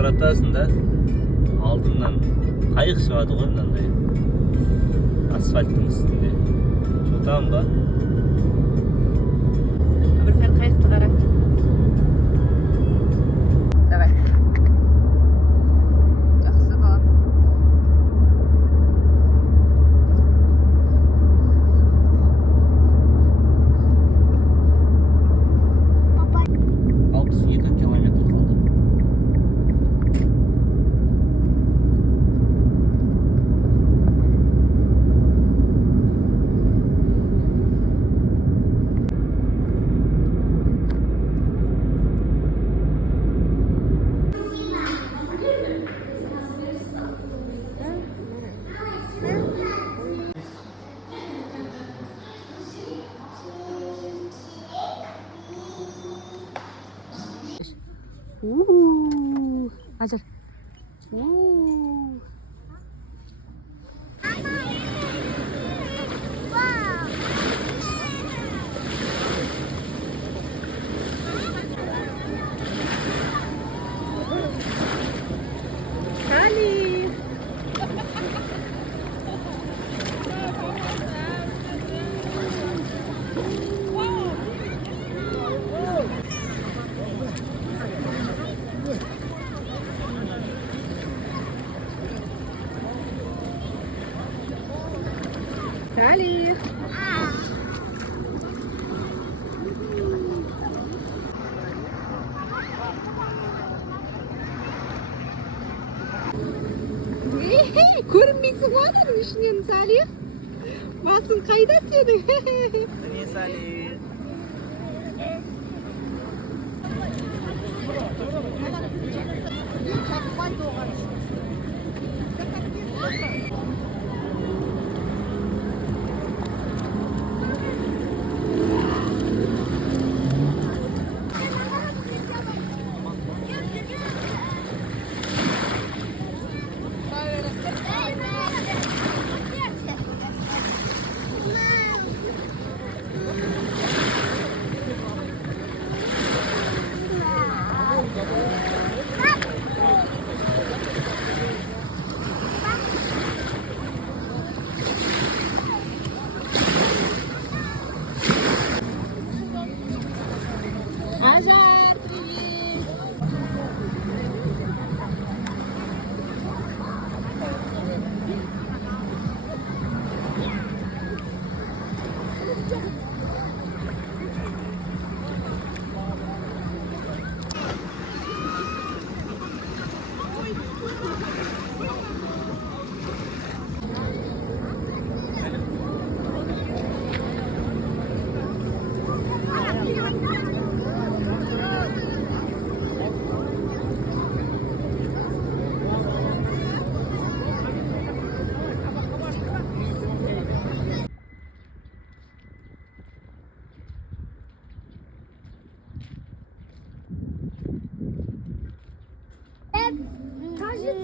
баратасың да алдыңнан қайық шығады ғой мынандай асфальттың үстінде. Жатамын ба? Bir sen kayıkta kara. Давай. Жақсы бол. Папа, 62 километр қалды. Ajar. Kali. Kali. Көрінмейсің ғой ананың ішінен, Салих. Басың қайда сенің? Міне Салих. Ажар, привет.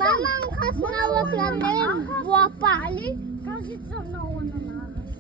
маманың қасына отырғанда буапа. Кажется, мына оның ағасы.